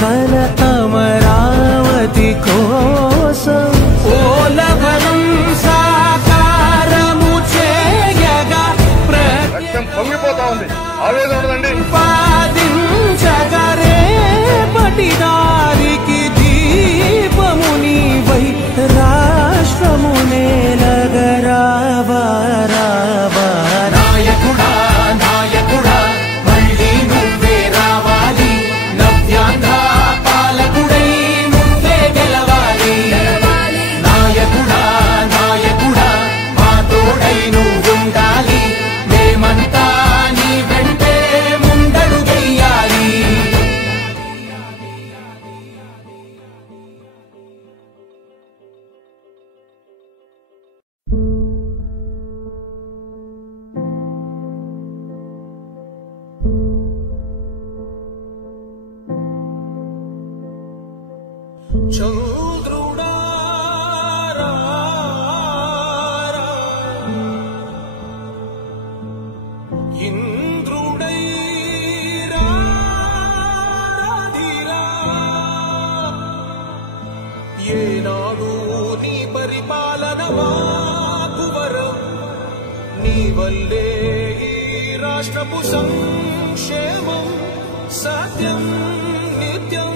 కల అమరావతి కోసం ఓలవనం సాకారము చేయగా పొంగిపోతా ఉంది. ఆవేదన పాదించగరే పటిదారికి దీపము నీవై రాష్ట్రము నేలగరావా రావా నాయకుడా నాయకుడా మళ్ళీ నువ్వే రావాలి నవ్యాంధ్ర పాలకుడై నువ్వే గెలవాలి నాయకుడా నాయకుడా మా తోడై నువ్వుండాలి మేమంతా నీ వెంటే ముందడుగెయ్యాలి చంద్రుడా రా రా, ఇంద్రుడై రాధిరా, ఏనాడు నీ పరిపాలన మాకు వరం, నీ వల్లే ఈ రాష్ట్రపు సంక్షేమం సత్యం నిత్యం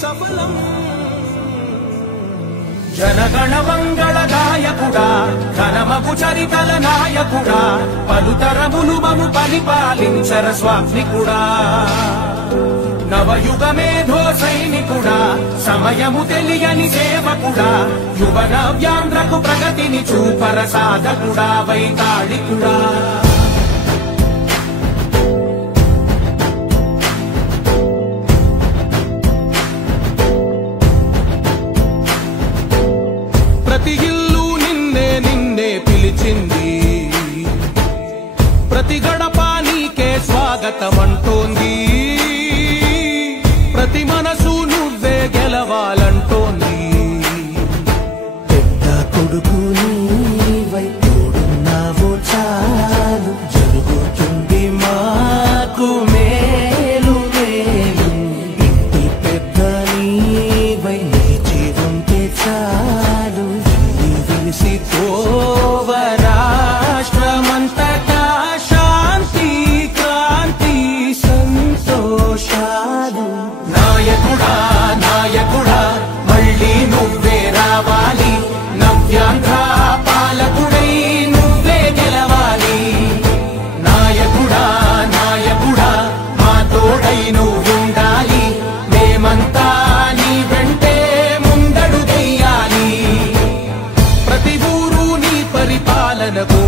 సఫలం. జనగణ మంగళ గాయకుడా ఘనమగు చరితల నాయకుడా పలుతరములు మము పరిపాలించర స్వామికుడా నవయుగ మేధో సైనికుడా సమయము తెలియని సేవకుడా యువ నవ్యాంధ్రకు ప్రగతిని చూపర సాధకుడా వైతాళికుడా ప్రతి ఇల్లు నిన్నే నిన్నే పిలిచింది, ప్రతి గడప నీకే స్వాగతమంటోంది, ప్రతి మనసు నువ్వే గెలవాలంటోంది. పెద్ద కొడుకు నీవై తోడున్నావు చాలు, జరుగుతుంది మాకు మేలు మేలు. ఇంటి పెద్ద నీవై నిలిచి ఉంటే చాలు, వెలిసి పోవ రాష్ట్రమంతటా శాంతి క్రాంతి సంతోషాలు. నాయకుడా నాయకుడా మళ్ళీ నువ్వే రావాలి నవ్యాంధ్ర పాలకుడై నువ్వే గెలవాలి నాయకుడా నాయకుడా మా తోడై నువ్వుండాలి మేమంతా నీ వెంటే ముందడుగెయ్యాలి ప్రతి ఊరు నీ పరిపాలనకు